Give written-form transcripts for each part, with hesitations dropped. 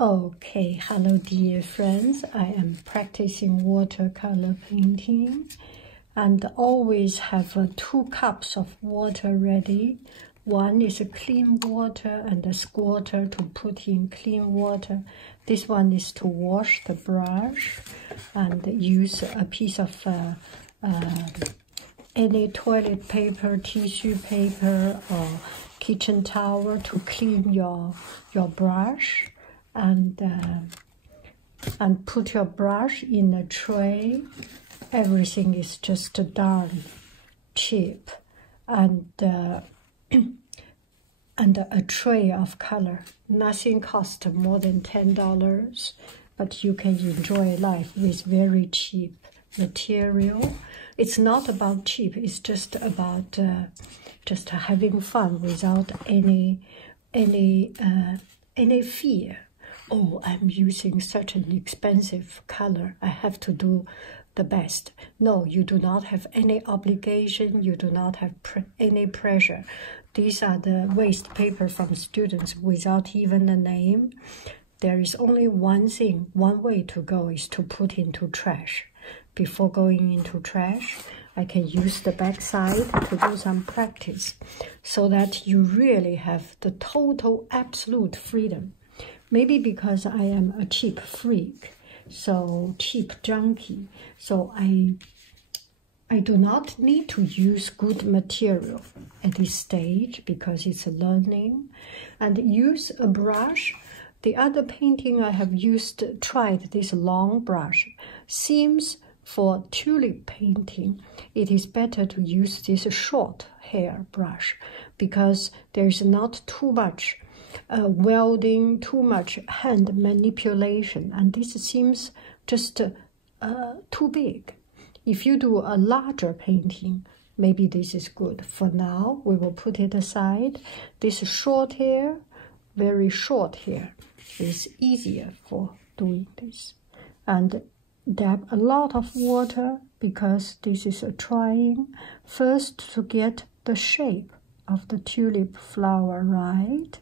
Okay, hello dear friends. I am practicing watercolor painting and always have 2 cups of water ready. One is a clean water and a squirter to put in clean water. This one is to wash the brush and use a piece of any toilet paper, tissue paper, or kitchen towel to clean your brush. And put your brush in a tray. Everything is just darn cheap, and and a tray of color. Nothing costs more than $10, but you can enjoy life with very cheap material. It's not about cheap. It's just about just having fun without any fear. Oh, I'm using such an expensive color. I have to do the best. No, you do not have any obligation. You do not have any pressure. These are the waste paper from students without even a name. There is only one thing, one way to go is to put into trash. Before going into trash, I can use the back side to do some practice so that you really have the total absolute freedom. Maybe because I am a cheap freak, so cheap junkie, so I do not need to use good material at this stage because it's learning, and use a brush. The other painting I have tried this long brush. Seems for tulip painting, it is better to use this short hair brush because there's not too much welding, too much hand manipulation, and this seems just too big. If you do a larger painting, maybe this is good. For now, we will put it aside. This short hair, very short hair, is easier for doing this. And dab a lot of water because this is trying first to get the shape of the tulip flower right.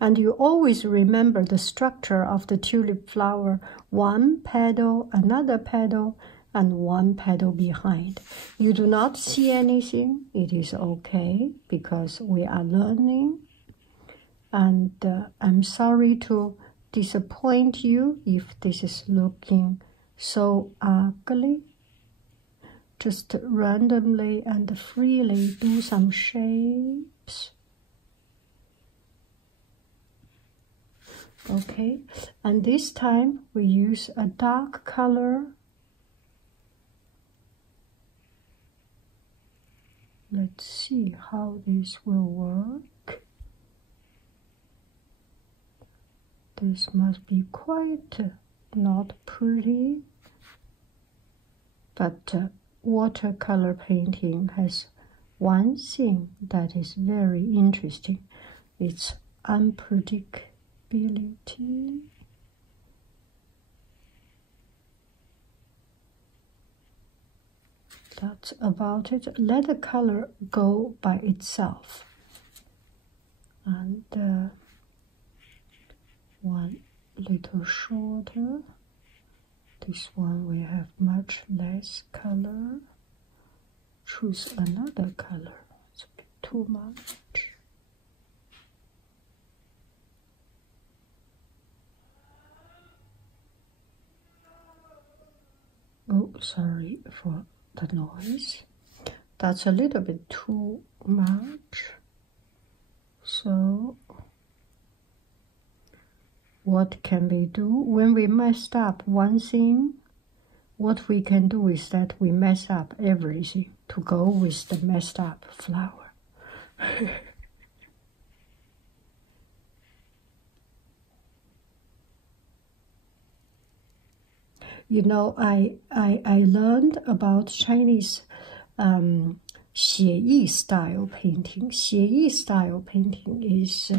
And you always remember the structure of the tulip flower. One petal, another petal, and one petal behind. You do not see anything. It is okay because we are learning. And I'm sorry to disappoint you if this is looking so ugly. Just randomly and freely do some shapes. Okay, and this time we use a dark color. Let's see how this will work. This must be quite not pretty, but watercolor painting has one thing that is very interesting. It's unpredictability. That's about it. Let the color go by itself. And one little shorter. This one we have much less color. Choose another color. It's a bit too much. Oh, sorry for the noise. That's a little bit too much. So what can we do? When we messed up one thing, what we can do is that we mess up everything to go with the messed up flower. You know, I learned about Chinese 写意 style painting. 写意 style painting is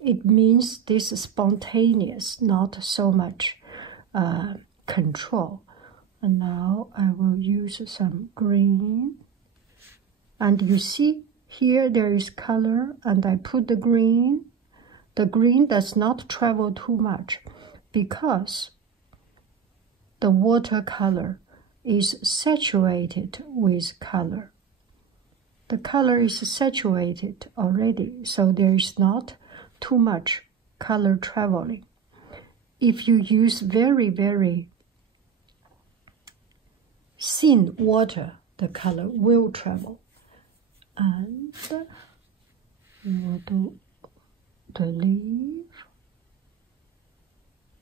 it means this spontaneous, not so much control. And now I will use some green. And you see here there is color, and I put the green. the green does not travel too much because the watercolor is saturated with color. The color is saturated already, so there is not too much color traveling. If you use very, very thin water, the color will travel. And we will do the leaf,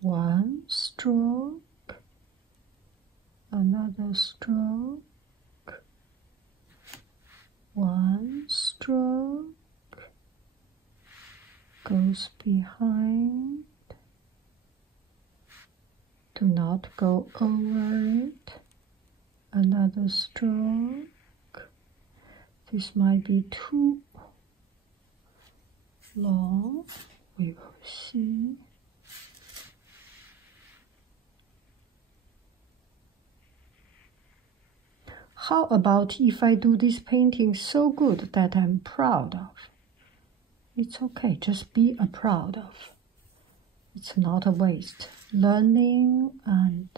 one stroke, another stroke, one stroke, goes behind, do not go over it, another stroke. This might be too long, we will see. How about if I do this painting so good that I'm proud of? It's okay, just be proud of. It's not a waste. Learning and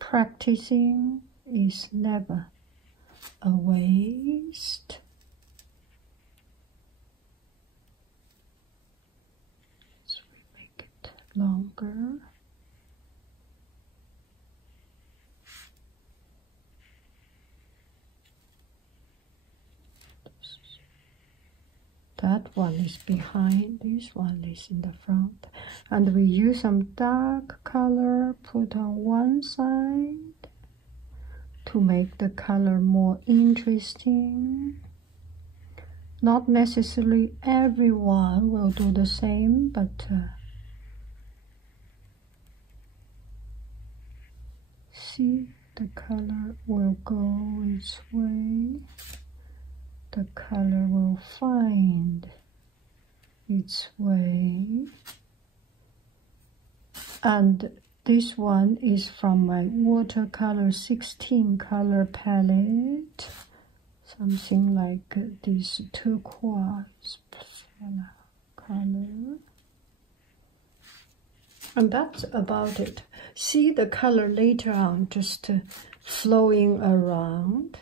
practicing is never a waste. So we make it longer. That one is behind, this one is in the front. And we use some dark color, put on one side to make the color more interesting. Not necessarily everyone will do the same, but see, the color will go its way. The color will find its way. And this one is from my watercolor 16 color palette. Something like this turquoise color. And that's about it. See the color later on just flowing around.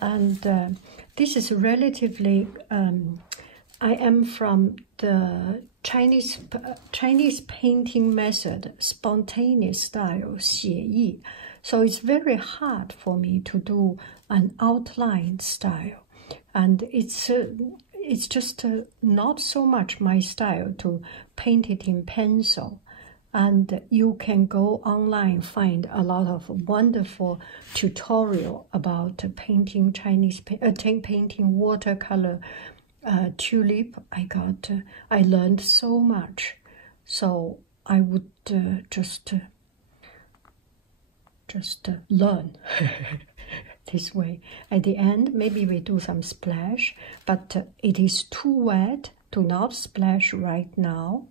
And this is relatively, I am from the Chinese painting method, spontaneous style, 写意. So it's very hard for me to do an outline style. And it's just not so much my style to paint it in pencil. And you can go online, find a lot of wonderful tutorial about painting painting watercolor tulip. I learned so much. So I would just learn this way. At the end, maybe we do some splash, but it is too wet. Do not splash right now.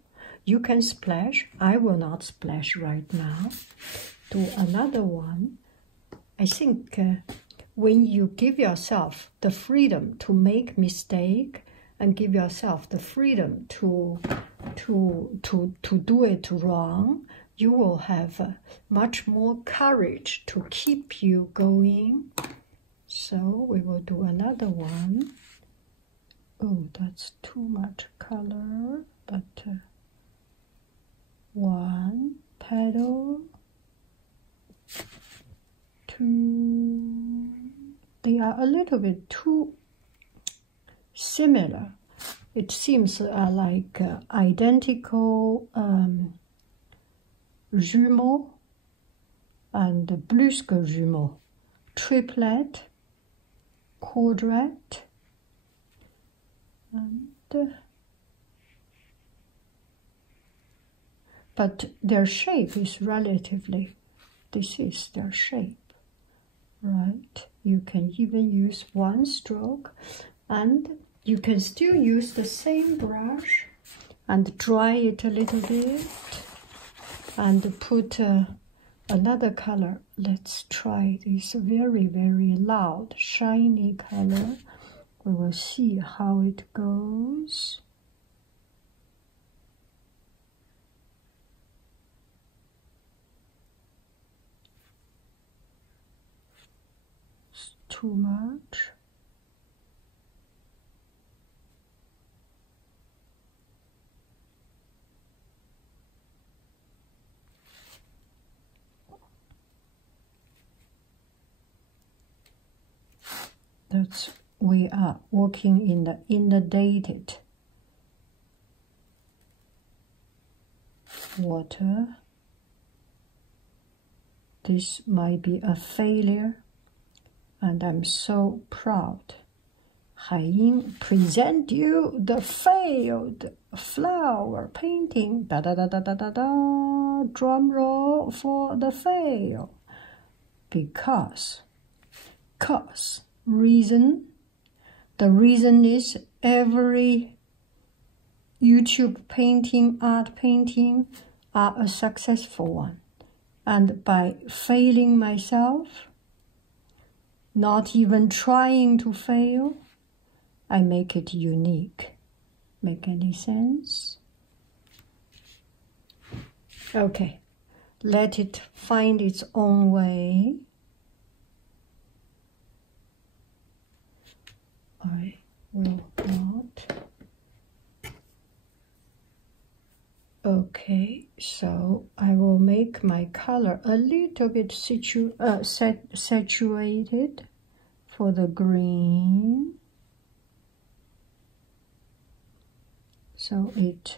You can splash. I will not splash right now. Do another one. I think when you give yourself the freedom to make mistake and give yourself the freedom to do it wrong, you will have much more courage to keep you going. So we will do another one. Oh, that's too much color, but one petal, two. They are a little bit too similar. It seems like identical jumeaux and plus que jumeaux, triplet, quadrat, and but their shape is relatively, this is their shape, right? You can even use one stroke, and you can still use the same brush and dry it a little bit and put another color. Let's try this very, very loud, shiny color. We will see how it goes. too much. That's, we are working in the inundated water. This might be a failure, and I'm so proud. Hai Ying present you the failed flower painting. Da da da da da da da. Drum roll for the fail. Because reason. The reason is every YouTube painting, art painting, are a successful one. And by failing myself, not even trying to fail, I make it unique. Make any sense? Okay, let it find its own way. I will not. Okay, so I will make my color a little bit saturated for the green. So it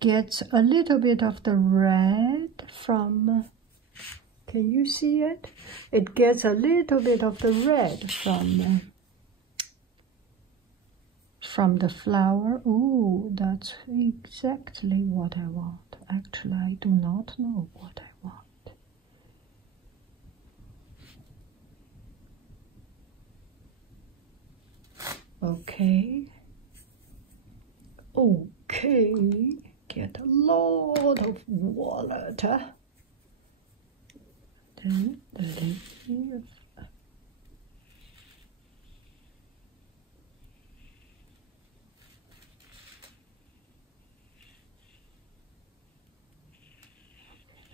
gets a little bit of the red from, can you see it? It gets a little bit of the red from the flower. Ooh, that's exactly what I want. Actually, I do not know what I want. Okay. Okay. Get a lot of water. Then the leaf.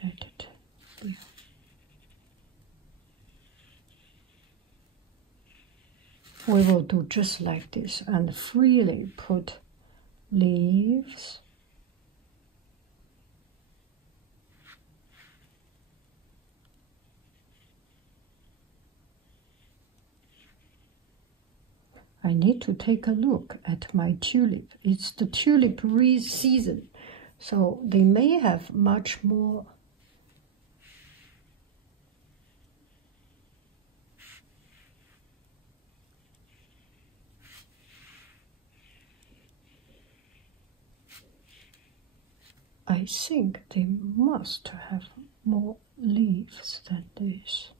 Let it be. We will do just like this and freely put leaves. I need to take a look at my tulip. It's the tulip season, so they may have much more. I think they must have more leaves than this.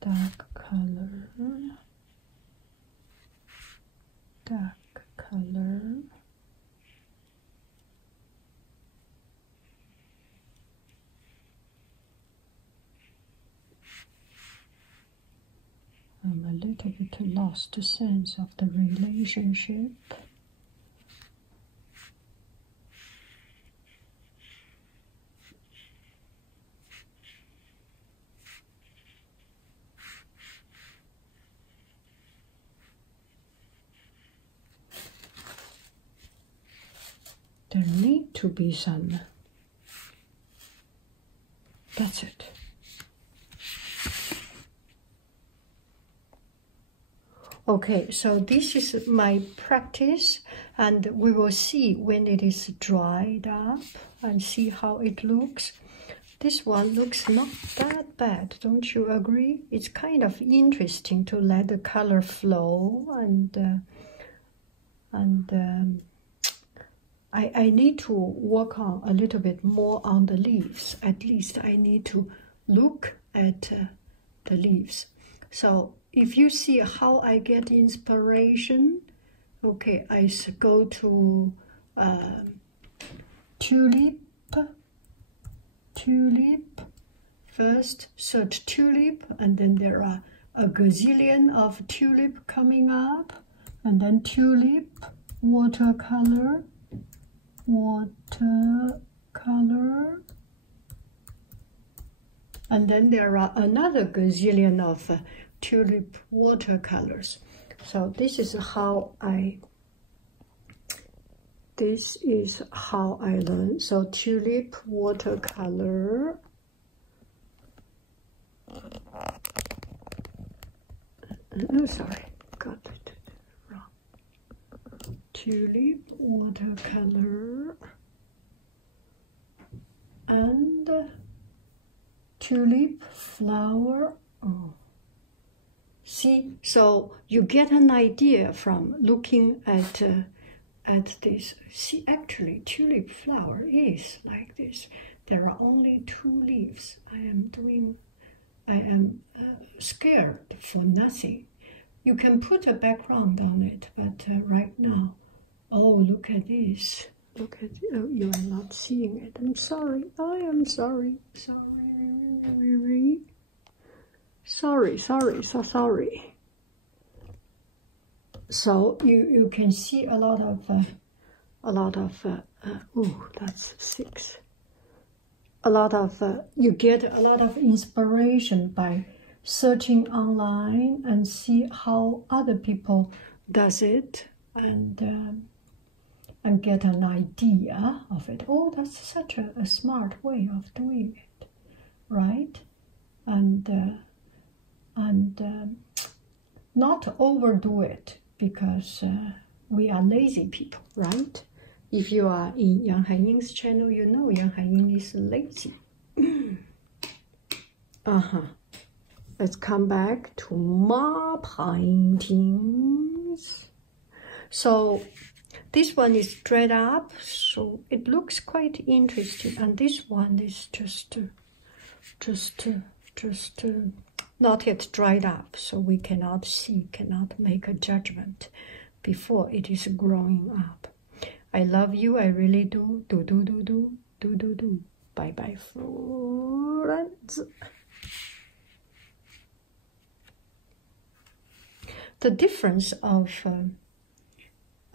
Dark color, dark color. I'm a little bit lost the sense of the relationship. There need to be some. That's it. Okay, so this is my practice, and we will see when it is dried up and see how it looks. This one looks not that bad, don't you agree? It's kind of interesting to let the color flow, and I need to work on a little bit more on the leaves. At least I need to look at the leaves. So if you see how I get inspiration, okay, I go to tulip. First search tulip, and then there are a gazillion of tulip coming up, and then tulip, watercolor, And then there are another gazillion of tulip watercolors. So this is how I learn. So tulip watercolor. Oh, sorry, got it wrong. Tulip watercolor and tulip flower. Oh. See, so you get an idea from looking at this. See, actually, tulip flower is like this. There are only 2 leaves. I am scared for nothing. You can put a background on it, but right now, oh, look at this. Look at it. Oh, you are not seeing it. I'm sorry. I am sorry. Sorry. So sorry. So you can see a lot of oh, that's 6. A lot of you get a lot of inspiration by searching online and see how other people does it and get an idea of it. Oh, that's such a smart way of doing it, right? And not overdo it, because we are lazy people, right? If you are in Yang Haiying's channel, you know Yang Haiying is lazy. Let's come back to my paintings. So this one is dried up, so it looks quite interesting, and this one is just not yet dried up, so we cannot see, cannot make a judgment before it is growing up. I love you, I really do. Do. Bye bye, friends. The difference of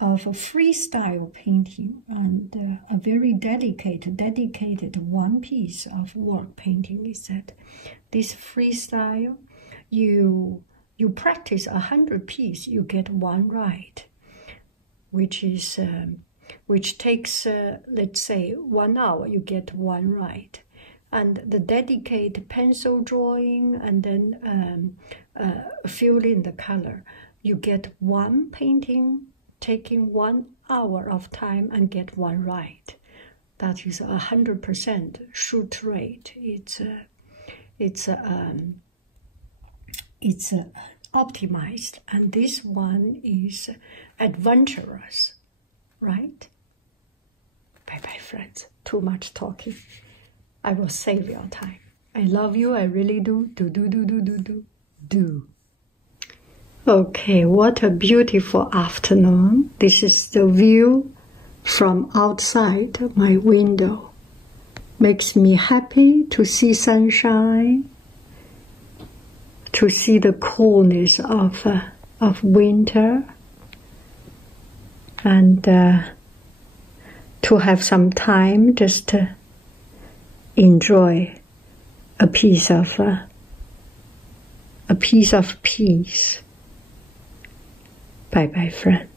a freestyle painting and a very dedicated one piece of work painting is that this freestyle, you practice 100 pieces, you get 1 right, which takes let's say 1 hour, you get 1 right. And the dedicated pencil drawing and then fill in the color, you get 1 painting taking 1 hour of time and get 1 right. That is 100% shoot rate. It's optimized, and this one is adventurous, right? Bye bye, friends. Too much talking. I will save your time. I love you. I really do. Do. Okay, what a beautiful afternoon. This is the view from outside my window. Makes me happy to see sunshine, to see the coolness of winter, and to have some time just to enjoy a piece of peace. Bye bye, friend.